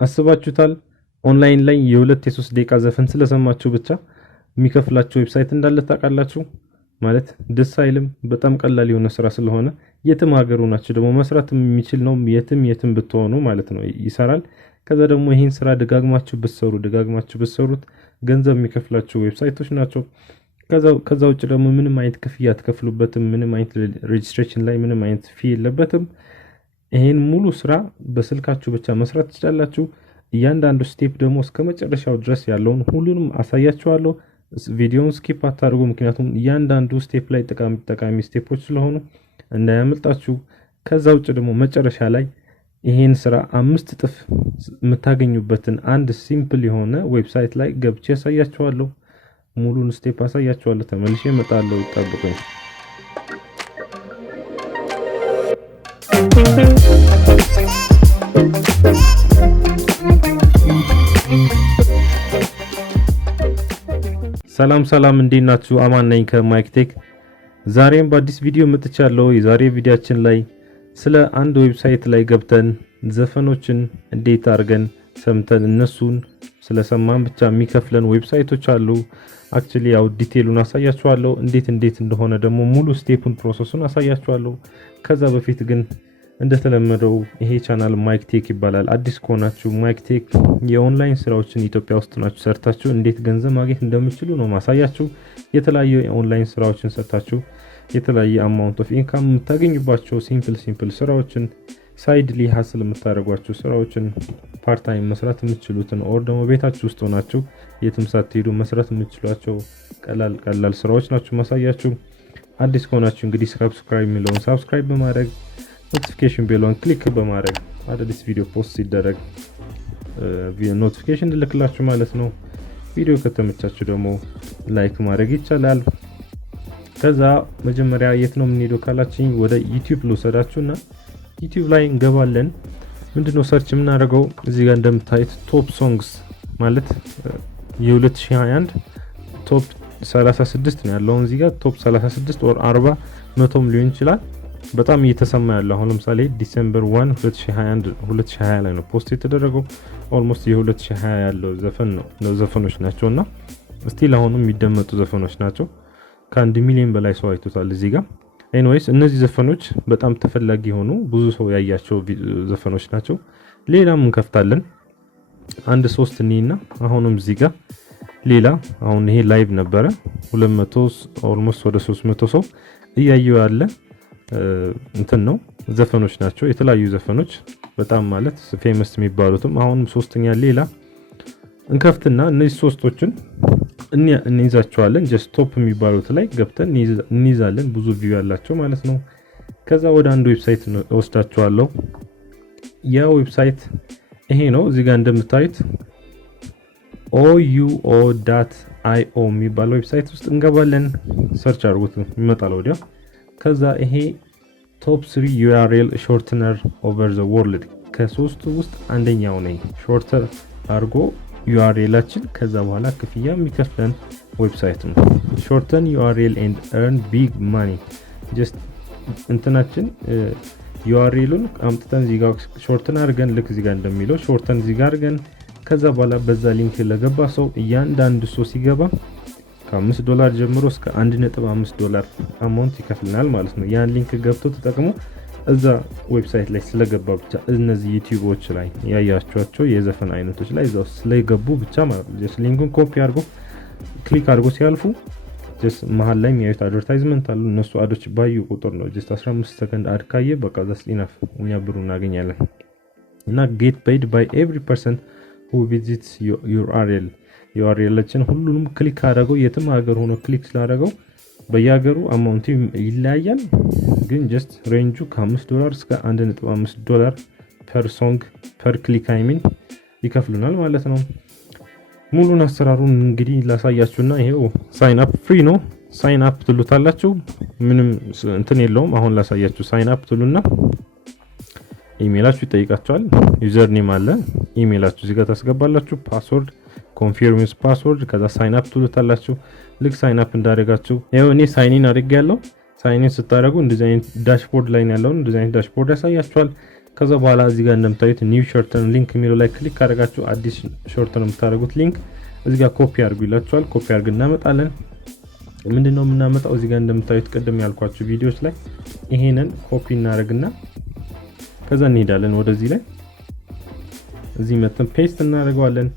አስባችሁታል? ኦንላይን ላይ የ2-3 ደቂቃ ዘፈን ስለሰማችሁ ብቻ የሚከፍላችሁ ዌብሳይት እንዳለ ታውቃላችሁ? ማለት ደስ አይልም። በጣም ቀላል የሆነ ስራ ስለሆነ የትም ሀገር ሆናችሁ ደግሞ መስራት የሚችል ነው። የትም ብትሆኑ ማለት ነው ይሰራል። ከዛ ደግሞ ይሄን ስራ ደጋግማችሁ ብትሰሩት ገንዘብ የሚከፍላችሁ ዌብሳይቶች ናቸው። ከዛ ውጭ ደግሞ ምንም አይነት ክፍያ አትከፍሉበትም። ምንም አይነት ሬጅስትሬሽን ላይ ምንም አይነት ፊ የለበትም። ይሄን ሙሉ ስራ በስልካችሁ ብቻ መስራት ትችላላችሁ። እያንዳንዱ ስቴፕ ደግሞ እስከ መጨረሻው ድረስ ያለውን ሁሉንም አሳያችኋለሁ። ቪዲዮውን ስኪፕ አታድርጉ፣ ምክንያቱም እያንዳንዱ ስቴፕ ላይ ጠቃሚ ስቴፖች ስለሆኑ እንዳያመልጣችሁ። ከዛ ውጭ ደግሞ መጨረሻ ላይ ይሄን ስራ 5 እጥፍ የምታገኙበትን አንድ ሲምፕል የሆነ ዌብሳይት ላይ ገብቼ አሳያችኋለሁ። ሙሉን ስቴፕ አሳያችኋለሁ። ተመልሼ እመጣለሁ። ጠብቁኝ። ሰላም እንዴት ናችሁ? አማን ነኝ ከማይክቴክ። ዛሬም በአዲስ ቪዲዮ መጥቻለሁ። የዛሬ ቪዲዮአችን ላይ ስለ አንድ ዌብሳይት ላይ ገብተን ዘፈኖችን እንዴት አድርገን ሰምተን እነሱን ስለሰማን ብቻ የሚከፍለን ዌብሳይቶች አሉ። አክቹሊ ያው ዲቴሉን አሳያችኋለሁ። እንዴት እንደሆነ ደግሞ ሙሉ ስቴፑን ፕሮሰሱን አሳያችኋለሁ። ከዛ በፊት ግን እንደተለመደው ይሄ ቻናል ማይክቴክ ይባላል። አዲስ ከሆናችሁ ማይክቴክ የኦንላይን ስራዎችን ኢትዮጵያ ውስጥ ናችሁ ሰርታችሁ እንዴት ገንዘብ ማግኘት እንደምትችሉ ነው ማሳያችሁ። የተለያዩ የኦንላይን ስራዎችን ሰርታችሁ የተለያየ አማውንት ኦፍ ኢንካም የምታገኙባቸው ሲምፕል ስራዎችን፣ ሳይድሊ ሀስል የምታደርጓቸው ስራዎችን፣ ፓርት ታይም መስራት የምትችሉትን ኦር ደግሞ ቤታችሁ ውስጥ ሆናችሁ የትም ሳትሄዱ መስራት የምትችሏቸው ቀላል ስራዎች ናቸው ማሳያችሁ። አዲስ ከሆናችሁ እንግዲህ ሰብስክራይብ በማድረግ ኖቲፊኬሽን ቤሉን ክሊክ በማድረግ አዳዲስ ቪዲዮ ፖስት ሲደረግ ኖቲፊኬሽን ልክላችሁ ማለት ነው። ቪዲዮ ከተመቻችሁ ደግሞ ላይክ ማድረግ ይቻላል። ከዛ መጀመሪያ የት ነው የምንሄደው ካላችሁኝ ወደ ዩቲዩብ ልወሰዳችሁና ዩቲዩብ ላይ እንገባለን። ምንድነው ሰርች የምናደርገው? እዚህ ጋር እንደምታዩት ቶፕ ሶንግስ ማለት የ2021 ቶፕ 36 ነው ያለው። እዚህ ጋር ቶፕ 36 ኦር 40 100 ሊሆን ይችላል። በጣም እየተሰማ ያለው አሁን ለምሳሌ ዲሴምበር 1 2020 ላይ ነው ፖስት የተደረገው። ኦልሞስት የ2020 ያለው ዘፈኖች ናቸውና ስቲል አሁንም የሚደመጡ ዘፈኖች ናቸው። ከ1 ሚሊዮን በላይ ሰው አይቶታል እዚህ ጋር። ኤኒዌይስ እነዚህ ዘፈኖች በጣም ተፈላጊ የሆኑ ብዙ ሰው ያያቸው ዘፈኖች ናቸው። ሌላም እንከፍታለን። 3 ኒና አሁንም እዚህ ጋር ሌላ አሁን ይሄ ላይቭ ነበረ 200 ኦልሞስት ወደ 300 ሰው እያየው ያለ እንትን ነው ዘፈኖች ናቸው። የተለያዩ ዘፈኖች በጣም ማለት ፌመስ የሚባሉትም አሁንም ሶስተኛ ሌላ እንከፍትና እነዚህ ሶስቶችን እንይዛቸዋለን። ጀስት ቶፕ የሚባሉት ላይ ገብተን እንይዛለን። ብዙ ቪው ያላቸው ማለት ነው። ከዛ ወደ አንድ ዌብሳይት ወስዳቸዋለሁ። ያ ዌብሳይት ይሄ ነው። እዚህ ጋር እንደምታዩት ouo.io የሚባል ዌብሳይት ውስጥ እንገባለን። ሰርች አድርጉት ይመጣል ወዲያ። ከዛ ይሄ ቶፕ 3 URL shortener over the world ከሶስቱ ውስጥ አንደኛው ነው። ሾርተር አድርጎ URLአችን ከዛ በኋላ ክፍያ የሚከፍለን ዌብሳይት ነው። shorten URL and earn big money just እንትናችን URLን አምጥተን እዚህ ጋር ሾርተን አድርገን ልክ እዚህ ጋር እንደሚለው ሾርተን እዚህ ጋር አድርገን ከዛ በኋላ በዛ ሊንክ ለገባ ሰው እያንዳንዱ ሰው ሲገባ $5 ጀምሮ እስከ $1.5 አማውንት ይከፍልናል ማለት ነው። ያን ሊንክ ገብቶ ተጠቅሞ እዛ ዌብሳይት ላይ ስለገባ ብቻ እነዚህ ዩቲዩቦች ላይ ያያችኋቸው የዘፈን አይነቶች ላይ እዛው ስለገቡ ብቻ ማለት ነው። ጀስት ሊንኩን ኮፒ አድርጎ ክሊክ አድርጎ ሲያልፉ ጀስት መሃል ላይ የሚያዩት አድቨርታይዝመንት አሉ። እነሱ አዶች ባዩ ቁጥር ነው ጀስት 15 ሰከንድ አድ ካየ በቃ that's enough እኛ ብሩ እናገኛለን። እና get paid by every person who visits your URL-ችን ሁሉንም ክሊክ አድርገው የትም ሀገር ሆኖ ክሊክ ስላደረገው በየሀገሩ አማውንቱ ይለያያል። ግን ጀስት ሬንጁ $5 እስከ $1.5 ፐር ሶንግ ፐር ክሊክ ይከፍሉናል ማለት ነው። ሙሉን አሰራሩን እንግዲህ ላሳያችሁና ይሄው ሳይን አፕ ፍሪ ነው። ሳይን አፕ ትሉታላችሁ። ምንም እንትን የለውም። አሁን ላሳያችሁ። ሳይን አፕ ትሉና ኢሜላችሁ ይጠይቃችኋል። ዩዘር ኔም አለ። ኢሜላችሁ እዚህ ጋር ታስገባላችሁ። ፓስወርድ ኮንፊርም ዩዝ ፓስወርድ ከዛ ሳይን አፕ ትሉታላችሁ። ልክ ሳይን አፕ እንዳደረጋችሁ ይሄው እኔ ሳይን ኢን አድርጌያለሁ። ሳይን ኢን ስታደርጉ እንደዚህ አይነት ዳሽቦርድ ላይ ያለውን እንደዚህ አይነት ዳሽቦርድ ያሳያችኋል። ከዛ በኋላ እዚህ ጋር እንደምታዩት ኒው ሾርተን ሊንክ የሚለው ላይ ክሊክ አድርጋችሁ አዲስ ሾርተን የምታደርጉት ሊንክ እዚህ ጋር ኮፒ አድርጉ ይላችኋል። ኮፒ አድርገን እናመጣለን። ምንድነው የምናመጣው? እዚህ ጋር እንደምታዩት ቀደም ያልኳችሁ ቪዲዮዎች ላይ ይሄንን ኮፒ እናደርግና ከዛ እንሄዳለን ወደዚህ ላይ እዚህ መተን ፔስት እናደርገዋለን።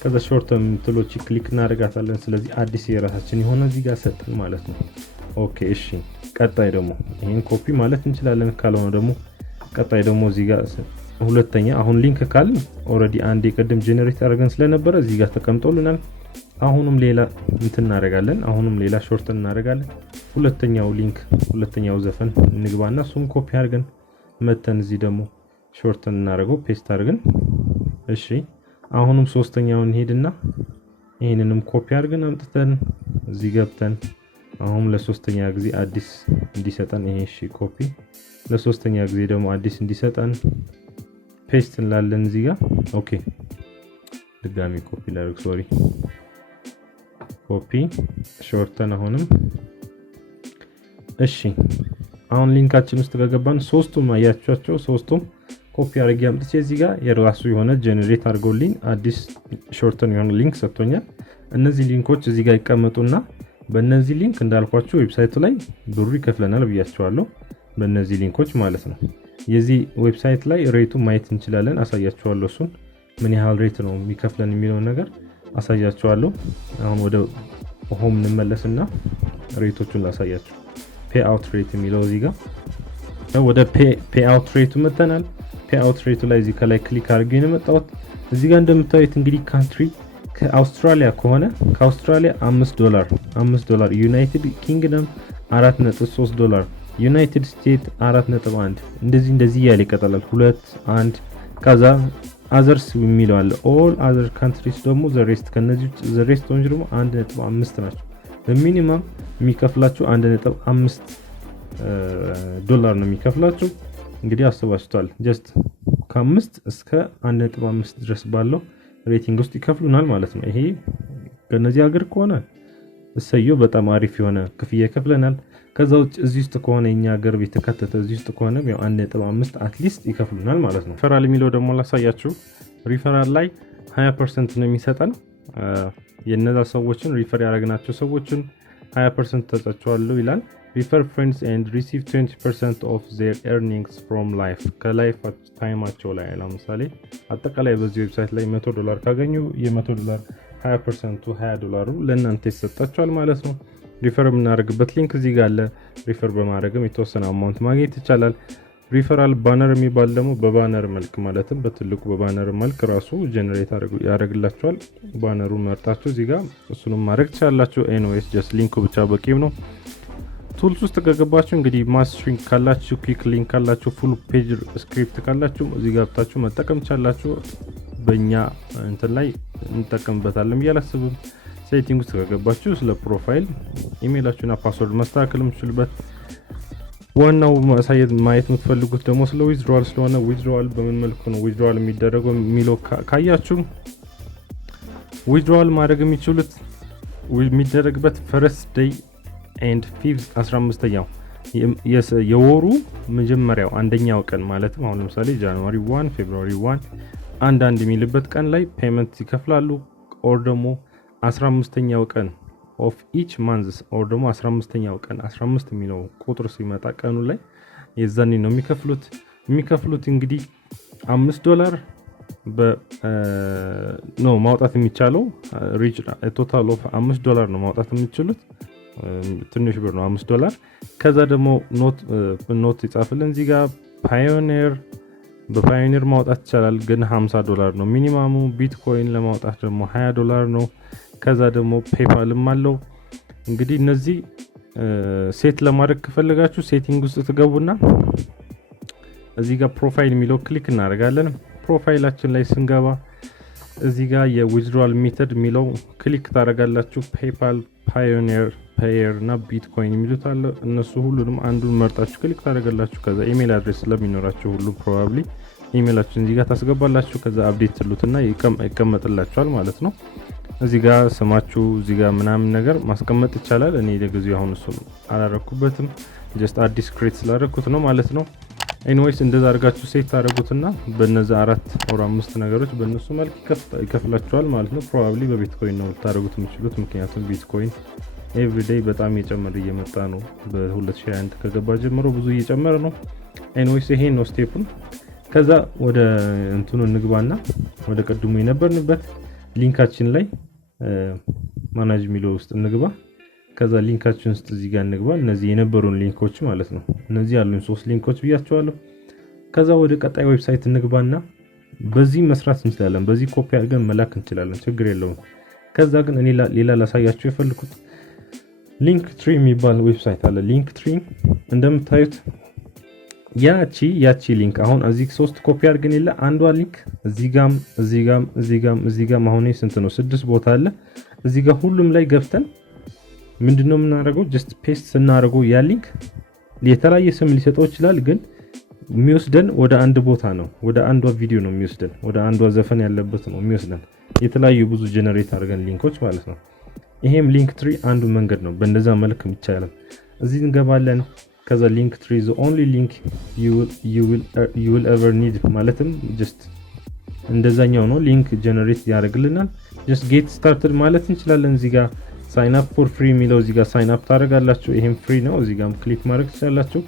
ከዛ ሾርተን ትሎች ክሊክ እናደርጋታለን። ስለዚህ አዲስ የራሳችን የሆነ እዚህ ጋር ሰጠን ማለት ነው። ኦኬ እሺ። ቀጣይ ደግሞ ይሄን ኮፒ ማለት እንችላለን። ካልሆነ ደግሞ ቀጣይ ደግሞ እዚህ ጋር ሁለተኛ አሁን ሊንክ ካል ኦሬዲ አንዴ ቀደም ጄነሬት አድርገን ስለነበረ እዚህ ጋር ተቀምጦልናል። አሁንም ሌላ እንትን እናደርጋለን። አሁንም ሌላ ሾርተን እናደርጋለን። ሁለተኛው ሊንክ ሁለተኛው ዘፈን እንግባና እሱም ኮፒ አድርገን መተን እዚህ ደግሞ ሾርተን እናደርገው ፔስት አድርገን እሺ። አሁንም ሶስተኛውን ሄድና ይሄንንም ኮፒ አድርገን አምጥተን እዚህ ገብተን አሁን ለሶስተኛ ጊዜ አዲስ እንዲሰጠን ይሄ እሺ ኮፒ ለሶስተኛ ጊዜ ደግሞ አዲስ እንዲሰጠን ፔስት እንላለን እዚህ ጋር ኦኬ። ድጋሚ ኮፒ ላድርግ ሶሪ ኮፒ ሾርተን አሁንም እሺ። አሁን ሊንካችን ውስጥ ከገባን ሶስቱም አያችኋቸው ሶስቱም ኮፒ አድርጌ አምጥቼ እዚህ ጋር የራሱ የሆነ ጄነሬት አድርጎልኝ አዲስ ሾርተን የሆነ ሊንክ ሰጥቶኛል። እነዚህ ሊንኮች እዚህ ጋር ይቀመጡና በእነዚህ ሊንክ እንዳልኳችሁ ዌብሳይቱ ላይ ብሩ ይከፍለናል ብያችኋለሁ። በእነዚህ ሊንኮች ማለት ነው። የዚህ ዌብሳይት ላይ ሬቱ ማየት እንችላለን። አሳያችኋለሁ እሱን ምን ያህል ሬት ነው የሚከፍለን የሚለው ነገር አሳያችኋለሁ። አሁን ወደ ሆም እንመለስና ሬቶቹን ላሳያችሁ። ፔይ አውት ሬት የሚለው እዚህ ጋር ወደ ፔይ አውት ሬቱ መተናል። ፔይ አውት ሬቱ ላይ እዚህ ከላይ ክሊክ አድርጌ ነው መጣሁት። እዚህ ጋር እንደምታዩት እንግዲህ ካንትሪ ከአውስትራሊያ ከሆነ ከአውስትራሊያ $5 ዩናይትድ ኪንግደም $4.3 ዩናይትድ ስቴትስ 4.1 እንደዚህ ያለ ይቀጥላል 2 1 ከዛ አዘርስ የሚለው አለ ኦል አዘር ካንትሪስ ደግሞ ዘ ሬስት ከነዚህ ዘ ሬስት ደግሞ 1.5 ናቸው። በሚኒመም የሚከፍላችሁ 1.5 ዶላር ነው የሚከፍላችሁ። እንግዲህ አስባችኋል ጀስት ከ5 እስከ 1.5 ድረስ ባለው ሬቲንግ ውስጥ ይከፍሉናል ማለት ነው። ይሄ ከነዚህ ሀገር ከሆነ እሰየው በጣም አሪፍ የሆነ ክፍያ ይከፍለናል። ከዛ ውጭ እዚህ ውስጥ ከሆነ እኛ ሀገር ቤት ተከተተ እዚህ ውስጥ ከሆነ ያው 1.5 አትሊስት ይከፍሉናል ማለት ነው። ሪፈራል የሚለው ደግሞ ላሳያችሁ። ሪፈራል ላይ 20% ነው የሚሰጠን። የነዛ ሰዎችን ሪፈር ያደረግናቸው ሰዎችን 20% ተሰጣቸዋለሁ ይላል። refer friends and receive 20% of their earnings from life ከላይፍ ታይማቸው ላይ ለምሳሌ አጠቃላይ በዚህ ዌብሳይት ላይ $100 ካገኙ የ$100 20%ቱ $20 ለእናንተ ይሰጣቸዋል ማለት ነው። ሪፈር የምናደርግበት ሊንክ እዚህ ጋር አለ። ሪፈር በማድረግም የተወሰነ አማውንት ማግኘት ይቻላል። ሪፈራል ባነር የሚባል ደግሞ በባነር መልክ ማለትም በትልቁ በባነር መልክ ራሱ ጄነሬት ያደርግላችኋል። ባነሩን መርጣችሁ እዚህ ጋር እሱንም ማድረግ ትችላላችሁ። ኤኒዌይስ ጀስት ሊንኩ ብቻ በቂም ነው። ቱልስ ውስጥ ከገባችሁ እንግዲህ ማስ ስትሪንግ ካላችሁ ኩዊክ ሊንክ ካላችሁ ፉል ፔጅ ስክሪፕት ካላችሁ እዚህ ጋር ብታችሁ መጠቀም ትችላላችሁ። በእኛ እንትን ላይ እንጠቀምበታለን ያላስብም። ሴቲንግ ውስጥ ከገባችሁ ስለ ፕሮፋይል ኢሜይላችሁና ፓስወርድ ማስተካከል የምትችሉበት ዋናው ማየት የምትፈልጉት ደግሞ ስለ ዊዝድሮዋል ስለሆነ ዊዝድሮዋል በምን መልኩ ነው ዊዝድሮዋል የሚደረገው የሚለው ካያችሁ ዊዝድሮዋል ማድረግ የሚችሉት የሚደረግበት ፈርስት ዴይ ኤንድ ፊፍዝ 15ኛው የወሩ መጀመሪያው አንደኛው ቀን ማለት ነው። አሁን ለምሳሌ ጃንዋሪ 1 ፌብሩዋሪ 1 አንዳንድ የሚልበት ቀን ላይ ፔመንት ይከፍላሉ። ኦር ደግሞ 15ኛው ቀን ኦፍ ኢች ማንዝ ኦር ደግሞ 15ኛው ቀን 15 የሚለው ቁጥር ሲመጣ ቀኑ ላይ የዛኔ ነው የሚከፍሉት እንግዲህ $5 ነው ማውጣት የሚቻለው ሪች ቶታል ኦፍ $5 ነው ማውጣት የሚችሉት። ትንሽ ብር ነው $5። ከዛ ደግሞ ኖት ይጻፍልን እዚህ ጋር በፓዮኒር ማውጣት ይቻላል ግን $50 ነው ሚኒማሙ። ቢትኮይን ለማውጣት ደግሞ $20 ነው። ከዛ ደግሞ ፔፓልም አለው። እንግዲህ እነዚህ ሴት ለማድረግ ከፈለጋችሁ ሴቲንግ ውስጥ ትገቡና እዚህ ጋር ፕሮፋይል የሚለው ክሊክ እናደርጋለን። ፕሮፋይላችን ላይ ስንገባ እዚህ ጋር የዊዝድሮዋል ሜተድ የሚለው ክሊክ ታደርጋላችሁ። ፔፓል፣ ፓዮኒር፣ ፔየር እና ቢትኮይን የሚሉት አለ። እነሱ ሁሉንም አንዱን መርጣችሁ ክሊክ ታደርጋላችሁ። ከዛ ኢሜል አድሬስ ስለሚኖራችሁ ሁሉ ፕሮባብሊ ኢሜላችሁን እዚህ ጋር ታስገባላችሁ። ከዛ አፕዴት ትሉትና ይቀመጥላችኋል ማለት ነው። እዚህ ጋር ስማችሁ እዚህ ጋር ምናምን ነገር ማስቀመጥ ይቻላል። እኔ ለጊዜው አሁን እሱ አላረኩበትም ጀስት አዲስ ክሬት ስላደረኩት ነው ማለት ነው። ኤኒዌይስ እንደዛ አድርጋችሁ ሴት ታደርጉትና በእነዛ 4 or 5 ነገሮች በእነሱ መልክ ይከፍላችኋል ማለት ነው። ፕሮባብሊ በቢትኮይን ነው ልታደርጉት የምትችሉት ምክንያቱም ቢትኮይን ኤቭሪዴይ በጣም እየጨመረ እየመጣ ነው። በ2021 ከገባ ጀምሮ ብዙ እየጨመረ ነው። ኤኒዌይስ ይሄ ነው ስቴፑን። ከዛ ወደ እንትኑ እንግባና ወደ ቀድሞ የነበርንበት ሊንካችን ላይ ማናጅ ሚሎ ውስጥ እንግባ። ከዛ ሊንካችን ውስጥ እዚህ ጋር እንግባ። እነዚህ የነበሩን ሊንኮች ማለት ነው። እነዚህ ያሉን 3 ሊንኮች ብያቸዋለሁ። ከዛ ወደ ቀጣይ ዌብሳይት እንግባና በዚህ መስራት እንችላለን። በዚህ ኮፒ አድርገን መላክ እንችላለን፣ ችግር የለውም። ከዛ ግን እኔ ሌላ ላሳያችሁ የፈልኩት ሊንክ ትሪ የሚባል ዌብሳይት አለ። ሊንክ ትሪ እንደምታዩት ያቺ ሊንክ አሁን እዚህ 3 ኮፒ አድርገን የለ አንዷ ሊንክ እዚህ ጋም አሁን ስንት ነው 6 ቦታ አለ። እዚህ ጋር ሁሉም ላይ ገብተን ምንድነው የምናደርገው ጀስት ፔስት ስናደርገው ያ ሊንክ የተለያየ ስም ሊሰጠው ይችላል፣ ግን የሚወስደን ወደ አንድ ቦታ ነው። ወደ አንዷ ቪዲዮ ነው የሚወስደን፣ ወደ አንዷ ዘፈን ያለበት ነው የሚወስደን። የተለያዩ ብዙ ጀነሬት አድርገን ሊንኮች ማለት ነው። ይሄም ሊንክ ትሪ አንዱ መንገድ ነው። በእንደዛ መልክ ይቻላል። እዚህ እንገባለን። ከዛ ሊንክ ትሪ is the only link you will ever need ማለትም just እንደዛኛው ነው። ሊንክ ጀነሬት ያደርግልናል። just get started ማለት እንችላለን። እዚህ ጋር sign up for free የሚለው እዚህ ጋር sign up ታደርጋላችሁ። ይሄም ፍሪ ነው። እዚህ ጋርም ክሊክ ማድረግ ትችላላችሁ።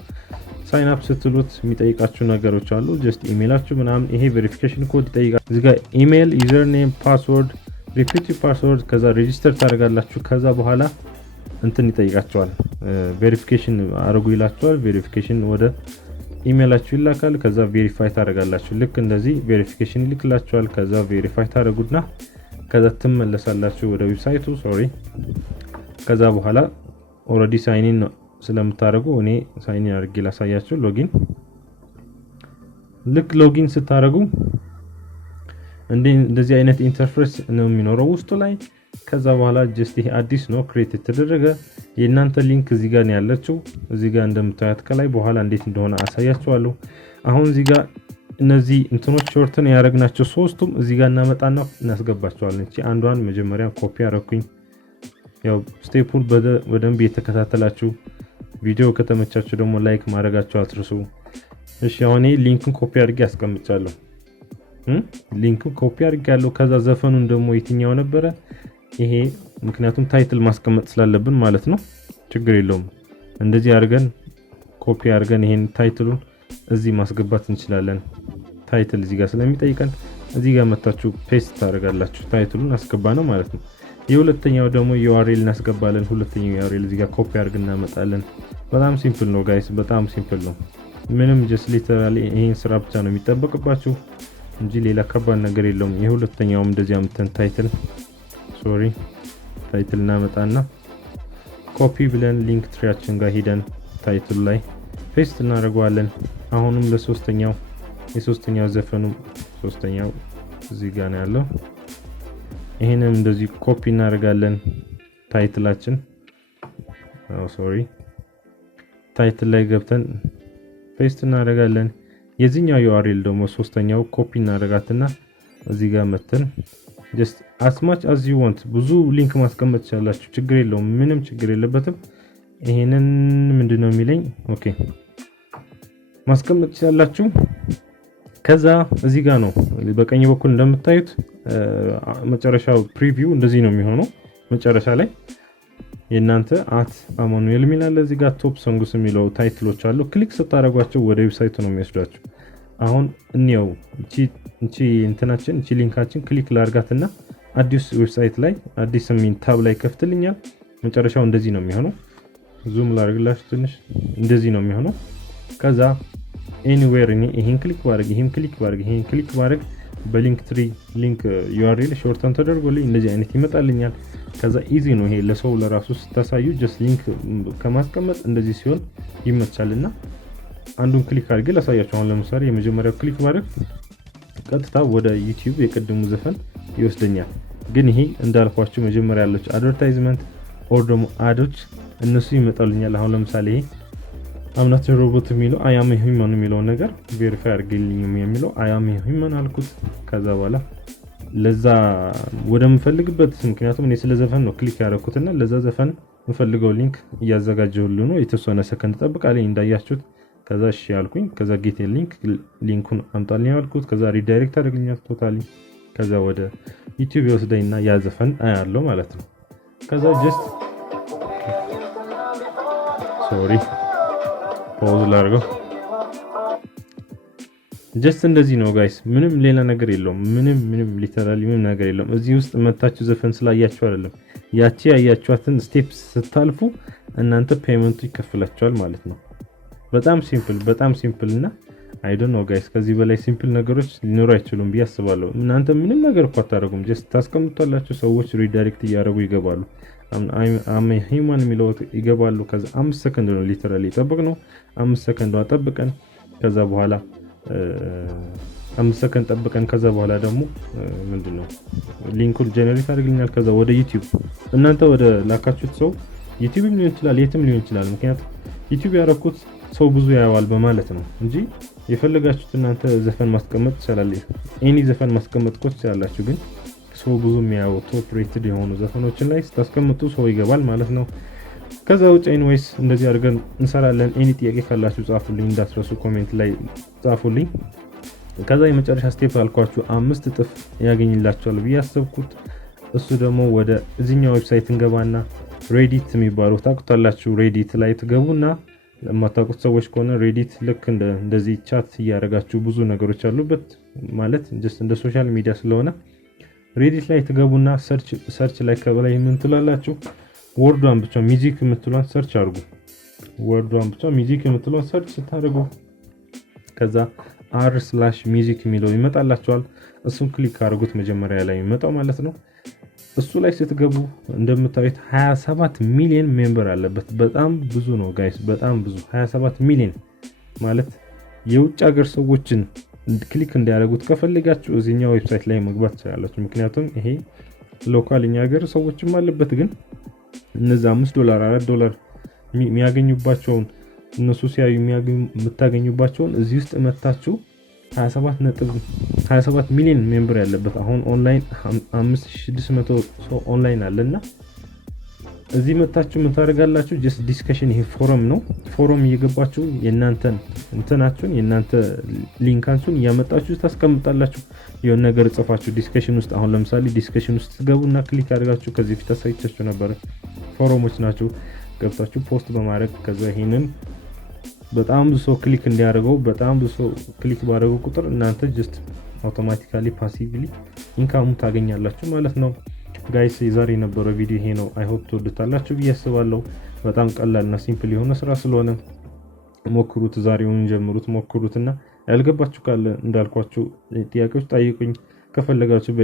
sign up ስትሉት የሚጠይቃችሁ ነገሮች አሉ። just ኢሜይላችሁ ምናምን ይሄ ቬሪፊኬሽን ኮድ ይጠይቃል። እዚህ ጋር ኢሜይል፣ ዩዘር ኔም፣ ፓስወርድ፣ ሪፒት ፓስወርድ ከዛ ሬጂስተር ታደርጋላችሁ። ከዛ በኋላ እንትን ይጠይቃችኋል። ቬሪፊኬሽን አድርጉ ይላችኋል። ቬሪፊኬሽን ወደ ኢሜይላችሁ ይላካል። ከዛ ቬሪፋይ ታደርጋላችሁ። ልክ እንደዚህ ቬሪፊኬሽን ይልክላችኋል። ከዛ ቬሪፋይ ታደርጉና ከዛ ትመለሳላችሁ ወደ ዌብሳይቱ። ከዛ በኋላ ኦሬዲ ሳይን ኢን ስለምታደርጉ እኔ ሳይን ኢን አድርጌ ላሳያችሁ። ልክ ሎጊን ስታደርጉ እንደዚህ አይነት ኢንተርፌስ ነው የሚኖረው ውስጡ ላይ። ከዛ በኋላ ጀስት ይሄ አዲስ ነው ክሬት የተደረገ የእናንተ ሊንክ እዚህ ጋር ነው ያለችው። እዚህ ጋር እንደምታዩት ከላይ በኋላ እንዴት እንደሆነ አሳያችኋለሁ። አሁን እዚህ ጋር እነዚህ እንትኖች ሾርትን ያደረግናቸው 3ቱም እዚህ ጋር እናመጣና እናስገባቸዋለን። እቺ አንዷን መጀመሪያ ኮፒ አደረኩኝ። ያው ስቴፑን በደንብ የተከታተላችሁ ቪዲዮ ከተመቻችሁ ደግሞ ላይክ ማድረጋችሁ አትርሱ። እሺ አሁን ሊንኩን ኮፒ አድርጌ አስቀምጫለሁ። ሊንኩን ኮፒ አድርጌያለሁ። ከዛ ዘፈኑን ደግሞ የትኛው ነበረ ይሄ ምክንያቱም ታይትል ማስቀመጥ ስላለብን ማለት ነው። ችግር የለውም። እንደዚህ አድርገን ኮፒ አድርገን ይሄን ታይትሉን እዚህ ማስገባት እንችላለን። ታይትል እዚህ ጋር ስለሚጠይቀን እዚህ ጋር መታችሁ ፔስት ታደርጋላችሁ። ታይትሉን አስገባነው ማለት ነው። የሁለተኛው ደግሞ URL እናስገባለን። ሁለተኛው URL እዚህ ጋር ኮፒ አድርገን እናመጣለን። በጣም ሲምፕል ነው ጋይስ፣ በጣም ሲምፕል ነው። ምንም ጀስት ሊተራሊ ይሄን ስራ ብቻ ነው የሚጠበቅባችሁ እንጂ ሌላ ከባድ ነገር የለውም። የሁለተኛውም እንደዚህ አምጥተን ታይትል እናመጣና ኮፒ ብለን ሊንክ ትሪያችን ጋር ሄደን ታይትሉ ላይ ፔስት እናደርገዋለን። አሁንም የሶስተኛው ዘፈኑ ሶስተኛው እዚህ ጋር ነው ያለው። ይሄንም እንደዚህ ኮፒ እናደርጋለን። ታይትላችን ታይትል ላይ ገብተን ፔስት እናደርጋለን። የዚህኛው URL ደግሞ ሶስተኛው ኮፒ እናደርጋትና እዚህ ጋር መተን just as much as you want ብዙ ሊንክ ማስቀመጥ ትችላላችሁ። ችግር የለውም፣ ምንም ችግር የለበትም። ይሄንን ምንድነው የሚለኝ ኦኬ ማስቀመጥ ትችላላችሁ። ከዛ እዚህ ጋር ነው በቀኝ በኩል እንደምታዩት መጨረሻው ፕሪቪው እንደዚህ ነው የሚሆነው። መጨረሻ ላይ የናንተ አማኑኤል ሚላል እዚህ ጋር ቶፕ ሶንግስ የሚለው ታይትሎች አሉ። ክሊክ ስታደርጓቸው ወደ ዌብሳይቱ ነው የሚወስዳችሁ። አሁን እንየው እቺ እንትናችን እቺ ሊንካችን ክሊክ ላርጋትና አዲስ ዌብሳይት ላይ አዲስ ሚን ታብ ላይ ከፍትልኛል። መጨረሻው እንደዚህ ነው የሚሆነው። ዙም ላርግላችሁ ትንሽ እንደዚህ ነው የሚሆነው። ከዛ ኤኒዌር ይሄን ክሊክ ባረግ በሊንክ ትሪ ሊንክ URL ሾርተን ተደርጎልኝ እንደዚህ አይነት ይመጣልኛል። ከዛ ኢዚ ነው ይሄ ለሰው ለራሱ ስታሳዩ ጀስት ሊንክ ከማስቀመጥ እንደዚህ ሲሆን ይመቻልና አንዱን ክሊክ አድርጌ ላሳያችሁ። አሁን ለምሳሌ የመጀመሪያው ክሊክ ባረግ ቀጥታ ወደ YouTube የቀደሙ ዘፈን ይወስደኛል። ግን ይሄ እንዳልኳችሁ መጀመሪያ ያለች አድቨርታይዝመንት ኦር ደግሞ አዶች እነሱ ይመጣልኛል። አሁን ለምሳሌ ይሄ I'm not a robot የሚለው I am a human የሚለው ነገር ቬሪፋይ አድርገልኝ የሚለው I am a human አልኩት። ከዛ በኋላ ለዛ ወደምፈልግበት ምክንያቱም እኔ ስለ ዘፈን ነው ክሊክ ያደረኩትና ለዛ ዘፈን የምፈልገው ሊንክ እያዘጋጀሁልኝ ነው። የተወሰነ ሰከንድ ጠብቃለኝ። እንዳያችሁት ከዛ እሺ ያልኩኝ ከዛ ጌት ሊንኩን አምጣልኝ ያልኩት ከዛ ሪዳይሬክት አድርግልኛል ቶታሊ ከዛ ወደ ዩቲዩብ ይወስደኝና ያዘፈን አያለው ማለት ነው ከዛ ጀስት ሶሪ ፖዝ ላድርገው ጀስት እንደዚህ ነው ጋይስ ምንም ሌላ ነገር የለውም ምንም ሊተራሊ ምንም ነገር የለውም እዚህ ውስጥ መታችሁ ዘፈን ስላያችሁ አይደለም ያቺ ያያችኋትን ስቴፕስ ስታልፉ እናንተ ፔመንቱ ይከፍላችኋል ማለት ነው በጣም ሲምፕል እና አይ ዶንት ኖ ጋይስ ከዚህ በላይ ሲምፕል ነገሮች ሊኖሩ አይችሉም ቢያስባለሁ እናንተ ምንም ነገር እኮ አታደርጉም ጀስት ታስቀምጣላችሁ ሰዎች ሪዳይሬክት እያደረጉ ይገባሉ አም ሂውማን የሚለው ይገባሉ ከዛ 5 ሰከንድ ነው ሊተራሊ ጠብቅ ነው 5 ሰከንድ አጠብቀን ከዛ በኋላ 5 ሰከንድ ጠብቀን ከዛ በኋላ ደግሞ ምንድነው ሊንኩን ጀነሬት አድርግልኛል ከዛ ወደ ዩቲዩብ እናንተ ወደ ላካችሁት ሰው ዩቲዩብ ሊሆን ይችላል የትም ሊሆን ይችላል ምክንያቱም ዩቲዩብ ያረኩት ሰው ብዙ ያያዋል በማለት ነው እንጂ የፈለጋችሁት እናንተ ዘፈን ማስቀመጥ ይችላል ኤኒ ዘፈን ማስቀመጥ ትችላላችሁ ግን ሰው ብዙ የሚያየው ቶፕ ሬትድ የሆኑ ዘፈኖችን ላይ ስታስቀምጡ ሰው ይገባል ማለት ነው ከዛ ውጭ ኤኒዌይስ እንደዚህ አድርገን እንሰራለን ኤኒ ጥያቄ ካላችሁ ጻፉልኝ እንዳትረሱ ኮሜንት ላይ ጻፉልኝ ከዛ የመጨረሻ ስቴፕ አልኳችሁ 5 እጥፍ ያገኝላችኋል ብያስብኩት እሱ ደግሞ ወደ እዚህኛው ዌብሳይት እንገባና ሬዲት የሚባለው ታውቁታላችሁ ሬዲት ላይ ትገቡና ለማታውቁት ሰዎች ከሆነ ሬዲት ልክ እንደዚህ ቻት ያደርጋችሁ ብዙ ነገሮች አሉበት ማለት just እንደ ሶሻል ሚዲያ ስለሆነ ሬዲት ላይ ትገቡና ሰርች ላይ ከበላይ ምን ትላላችሁ ወርዷን ብቻ ሚውዚክ የምትሏን ሰርች አድርጉ ወርዷን ብቻ ሚውዚክ የምትሏን ሰርች ታደርጉ ከዛ r/music የሚለው ይመጣላችኋል እሱን ክሊክ አድርጉት መጀመሪያ ላይ ይመጣው ማለት ነው እሱ ላይ ስትገቡ እንደምታዩት 27 ሚሊዮን ሜምበር አለበት በጣም ብዙ ነው ጋይስ በጣም ብዙ 27 ሚሊዮን ማለት የውጭ ሀገር ሰዎችን ክሊክ እንዲያደርጉት ከፈለጋችሁ እዚህኛው ዌብሳይት ላይ መግባት ትችላላችሁ ምክንያቱም ይሄ ሎካልኛ ሀገር ሰዎችም አለበት ግን እነዛ $5 $4 የሚያገኙባቸውን እነሱ ሲያዩ የምታገኙባቸውን እዚህ ውስጥ መታችሁ 27 ሚሊዮን ሜምበር ያለበት አሁን ኦንላይን 5600 ሰው ኦንላይን አለና እዚህ መታችሁ ምን ታደርጋላችሁ just ዲስከሽን ይሄ ፎረም ነው ፎረም እየገባችሁ የናንተን እንትናችሁን የናንተ ሊንካችሁን ያመጣችሁ ታስቀምጣላችሁ የሆነ ነገር ጽፋችሁ ዲስከሽን ውስጥ አሁን ለምሳሌ ዲስከሽን ውስጥ ትገቡና ክሊክ አድርጋችሁ ከዚህ ፊት አሳይቻችሁ ነበር ፎረሞች ናቸው ገብታችሁ ፖስት በማድረግ ከዛ ይሄንን በጣም ብዙ ሰው ክሊክ እንዲያደርገው በጣም ብዙ ሰው ክሊክ ባደረገው ቁጥር እናንተ just automatically passively ኢንካም ታገኛላችሁ ማለት ነው ጋይስ የዛሬ የነበረው ቪዲዮ ይሄ ነው አይ ሆፕ ትወዱታላችሁ ብያስባለሁ በጣም ቀላልና ሲምፕል የሆነ ስራ ስለሆነ ሞክሩት ዛሬውን ጀምሩት ሞክሩትና ያልገባችሁ ካለ እንዳልኳችሁ ጥያቄዎች ጠይቁኝ ከፈለጋችሁ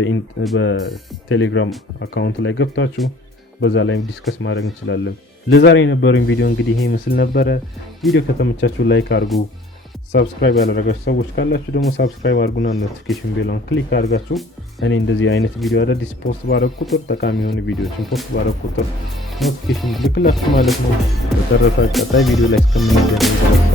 በቴሌግራም አካውንት ላይ ገብታችሁ በዛ ላይ ዲስከስ ማድረግ እንችላለን ለዛሬ የነበረው ቪዲዮ እንግዲህ ይሄ ምስል ነበር ቪዲዮ ከተመቻችሁ ላይክ አድርጉ ሰብስክራይብ ያላደረጋችሁ ሰዎች ካላችሁ ደግሞ ሰብስክራይብ አድርጉና ኖቲፊኬሽን ቤሉን ክሊክ አድርጋችሁ እኔ እንደዚህ አይነት ቪዲዮ አዳዲስ ፖስት ባደረግ ቁጥር ጠቃሚ የሆኑ ቪዲዮዎችን ፖስት ባደረግ ቁጥር ኖቲፊኬሽን ልክላችሁ ማለት ነው በተረፈ ቀጣይ ቪዲዮ ላይ እስከምንገናኝ